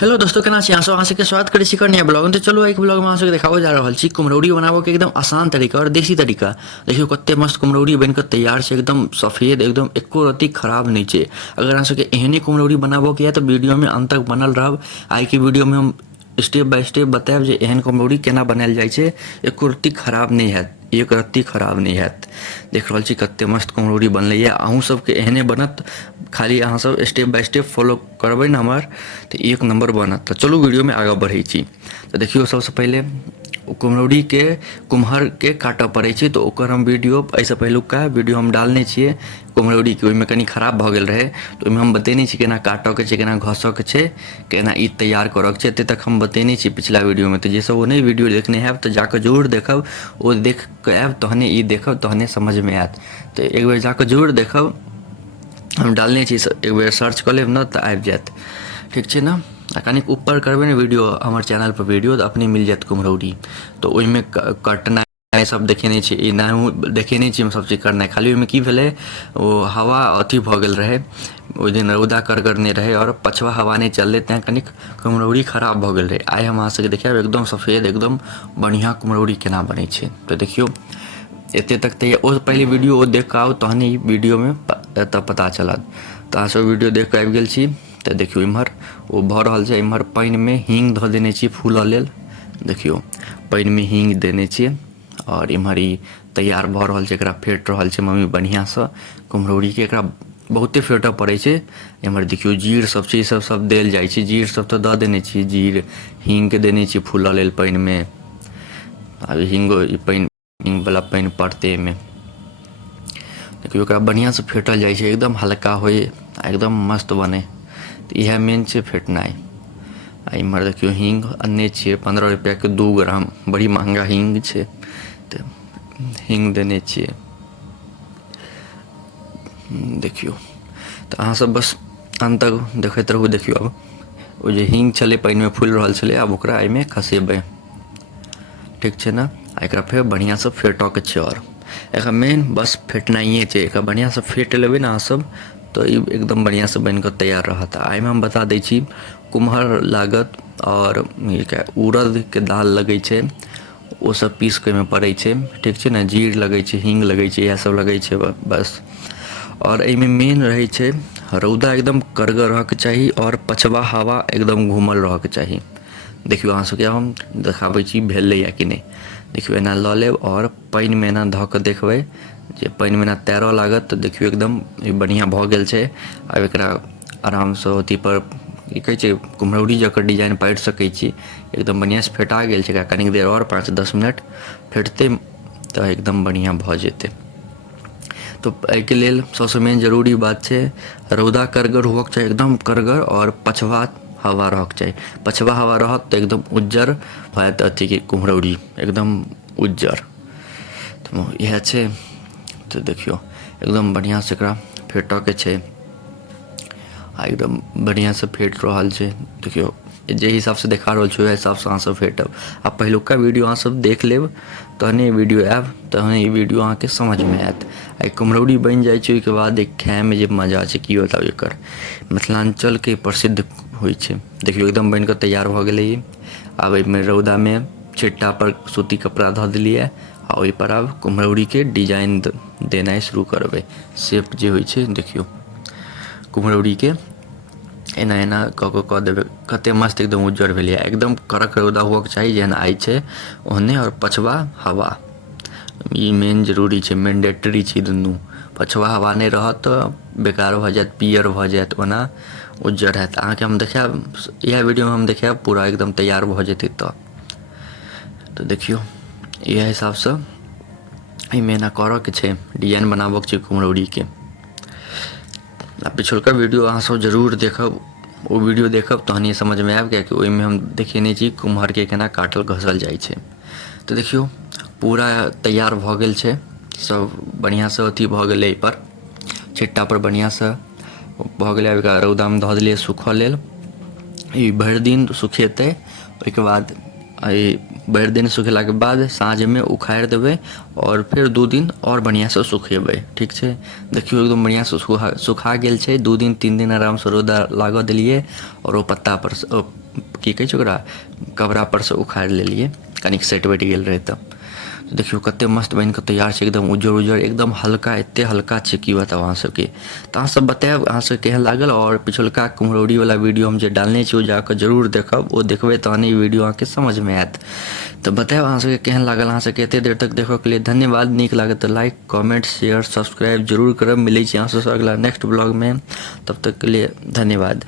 Hello दोस्तों, केना छी अहाँ सब के स्वागत करै छी नया ब्लॉग में। तो चलो एक ब्लॉग में अहाँ सबके देखाबो जा रहल छी कुम्हरौरी बनाबो के एकदम आसान तरीका और देसी तरीका। देखियो कते मस्त कुम्हरौरी बन के तैयार छै, एकदम सफेद, एकदम एको रत्ती खराब नहीं छै। अगर अहाँ सबके एहने कुम्हरौरी बनाबो के या तो वीडियो में अंत तक बनल रहब। आई के वीडियो में हम स्टेप बाय स्टेप बतायब जे एहन कुम्हरौरी केना बनायल जाइ छै, एको रत्ती खराब नहीं हैत, एक रत्ती खराब नहीं हैत। देख रहल छी कते मस्त कुम्हरौरी बनलैए। अहूँ सबके एहने बनत, खाली अहाँ सब स्टेप बाय स्टेप फॉलो करबै न हमर, तो एक नंबर बनत। तो चलू वीडियो में आगे बढ़ै छी। तो देखियो सबसे पहले कुम्हरौरी के कुम्हर के काटऽ पड़ै छै, तो ओकर हम वीडियो एहिसँ पहिलुका वीडियो हम डालने छियै कुम्हरौरी के। ओहिमे कनी खराब भऽ गेल रहै, तो ओहिमे हम बतेने छी केना काटऽ के छै, केना घसऽ के छै, केना ई तैयार करऽ के छै। एते तक हम बतेने छी पिछला वीडियो में। तो जे सब ओ नहीं वीडियो देखने हैब तो जाकऽ जरूर देखब। ओ देख कऽ आयब तहने ई देखब, तहने समझ में आयत। तो एक बेर जाकऽ जरूर देखब, हम डालने छी, एक बेर सर्च कऽ लेब न तऽ आबि जायत, ठीक छै ना। आ कनिक ऊपर करबै ने वीडियो हमर चैनल पर वीडियो, तो अपने मिल जायत कुम्हरौरी। तो ओहिमे कटनाइ सब देखेने छी, एनाहु देखेने छी हम सब चीज करनाइ। खाली ओहिमे की भेलै, ओ हवा अथी भऽ गेल रहै, ओहि दिन रौदा करगरने रहै और पछवा हवा नहीं चललै, तेँ कनिक कुम्हरौरी खराब भऽ गेल रहै। आइ हम अहाँ सबके देखायब एकदम सफेद, एकदम बढ़िआँ कुम्हरौरी केना बनै छै। तो देखियौ एते तक तऽ ओ पहले वीडियो ओ देख कऽ आउ, तहने ई वीडियो में तब पता चलत। तो अहाँ सब वीडियो देख कऽ आबि गेल छी। तो देखियो इम्हर ओ भऽ रहल छै, इम्हर पानि में हींग धऽ देने छी फूलऽ लेल। देखियो पानि में हींग देने छियै और इम्हर ई तैयार भऽ रहल छै, एकरा फेंट रहल छै मम्मी बढ़िआँसँ कुम्हरौरी के। एकरा बहुते फेंटऽ पड़ै छै। इम्हर देखियो जीर सब छै, ई सब देल जाइ छै। जीर सब तऽ दऽ देने छी, जीर हींग के देने छी फूलऽ लेल पानि में। आब हींगो ई पानि हींग वाला पानि पड़तै एहिमे। देखियो ओकरा बढ़िया से फेंटल जाइ छै, एकदम हल्का होय, एकदम मस्त बने। तो इएह मेन छै फेंटनाइ। आ इम्हर देखियो हींग अन्ने छियै 15 रुपया के 2 ग्राम, बड़ी महंगा हींग छै। तो हींग देने छियै, देखियो। तो अहाँ सब बस अंत तक देखैत रहू। देखियो अब ओ जे हींग छलै पानि में फूलि रहल छलै, आब ओकरा एहिमे खसेबै, ठीक छै ना। आ एकरा फेर बढ़िया से फेंटऽ के छै और एकरा मेन बस फेंटनाइए छै। एकरा बढ़िया से फेंट लेबै ना अहाँ सब, तो ई एकदम बढ़िया से बन कऽ तैयार रहत। एहिमे हम बता दै छी कुम्हर लागत और उड़द के दाल लगै छै, ओ सब पीस के ओहिमे पड़ै छै, ठीक छै ना। जीर लगै छै, हींग लगै छै, इएह सब लगै छै बस। और एहिमे मेन रहै छै रौदा एकदम करगर रहऽके चाही और पछवा हवा एकदम घूमल रहऽके चाही। देखियो अहाँ सबके हम देखाबै छी भेलैया कि नहीं। देखियो एना लऽ लेब और पानि में एना धऽ कऽ देखबै, जे पानि में एना तैरऽ लागत तऽ देखियो एकदम बढ़िया भऽ गेल छै। आब एकरा आराम से अथी पर की कहै छै कुम्हरौरी जकर डिजाइन पारि सकै छी। एकदम बढ़िया से फेंटा गेल छै। एकरा कनिक देर और 5-10 मिनट फेंटतै तऽ एकदम बढ़िया भऽ जेतै। तो एहिके लेल सबसे मेन जरूरी बात छै रौदा करगर होबक चाही, एकदम करगर, और पछवा हवा रहक चाही। पछवा हवा रहत तऽ एकदम उज्जर होयत अथी के कुम्हरौरी, एकदम उज्जर। तो इएह छै। तो देखियो एकदम बढ़िया से एकरा फेंटऽ के छै, आ एकदम बढ़िया से फेंट रहल छै। देखियो जे हिसाब से देखा रहल छै ओहि हिसाब से अहाँ सब फेंटब। आ पहिलुका वीडियो अहाँ सब देख लेब, तहने ई वीडियो आयब, तहने ई वीडियो अहाँके समझ में आयत। आ कुम्हरौरी बनि जाइ छै, ओहिके बाद खाय में जे मजा छै की बताउ एकर। मिथिलांचल के प्रसिद्ध होइ छै। देखियो एकदम बनि कऽ तैयार भऽ गेलै ई। आब एहिमे रौदा में छिट्टा पर सूती कपड़ा धऽ देलियै, आ ओहि पर आब कुम्हरौरी के डिजाइन देनाइ शुरू करबै। शेप जे होइ छै देखियो कुम्हरौरी के एना एना कऽ देबै। कते मस्त एकदम उज्जर भेलै, एकदम कड़क रौदा हुअक चाही जेहन आइ छै ओहने, और पछवा हवा ई मेन जरूरी छै, मैंडेटरी छै दुनू। पछवा हवा नहीं रहत तऽ बेकार भऽ जायत, पीयर भऽ जायत, ओना उज्जर हैत। अहाँके हम देखायब इएह वीडियो में, हम देखायब पूरा एकदम तैयार भऽ जेतै तो देखियो इएह हिसाब से एहिमे एना करऽ के छै, डिजाइन बनाबऽ के छै कुम्हरौरी के। आ पिछुलका वीडियो अहाँ सब जरूर देखब, ओ वीडियो देखब तहने समझ में आयब, कियाकि ओहिमे हम देखेने छी कुम्हर के केना काटल घसल जाइ छै। तो देखियो पूरा तैयार भऽ गेल छै, सब बढ़िया से अथी भऽ गेलै, एहि पर छिट्टा पर बढ़िया से भऽ गेलै। एकरा रौदा में धऽ देलियै सूखऽ लेल, ई भरि दिन सुखेतै। ओहिके बाद भरि दिन सुखेलाके बाद साँझमे उखाड़ि देबै और फिर 2 दिन और बढ़ियाँसँ सुखेबै। ठीक छै, देखियौ एकदम बढ़ियाँसँ सुखा गेल छै। 2 दिन 3 दिन आरामसँ रौदा लागऽ देलियै और ओ पत्तापर सँ की कहै छै ओकरा, कपड़ापर सँ उखाड़ि लेलियै, कनिक सेट बैठ गेल रहै तऽ देखियौ कते मस्त बनि कऽ तैयार छै, एकदम उज्जर उज्जर, एकदम हल्का, एते हल्का छै की बताउ अहाँ सबके। तऽ अहाँ सब बतायब अहाँ सबके केहन लागल, और पिछुलका कुम्हरौरीवला वीडियो हम जे डालने छी ओ जाकऽ जरूर देखब, ओ देखबै तहन ई वीडियो अहाँके समझमे आयत। तऽ बतायब अहाँ सबके केहन लागल। अहाँ सबके एते देर तक देखऽके लिए धन्यवाद। नीक लागत तऽ लाइक कमेंट शेयर सब्सक्राइब जरूर करब। मिलै छी अहाँ सबसँ अगला नेक्स्ट ब्लॉगमे, तब तक के लिए धन्यवाद।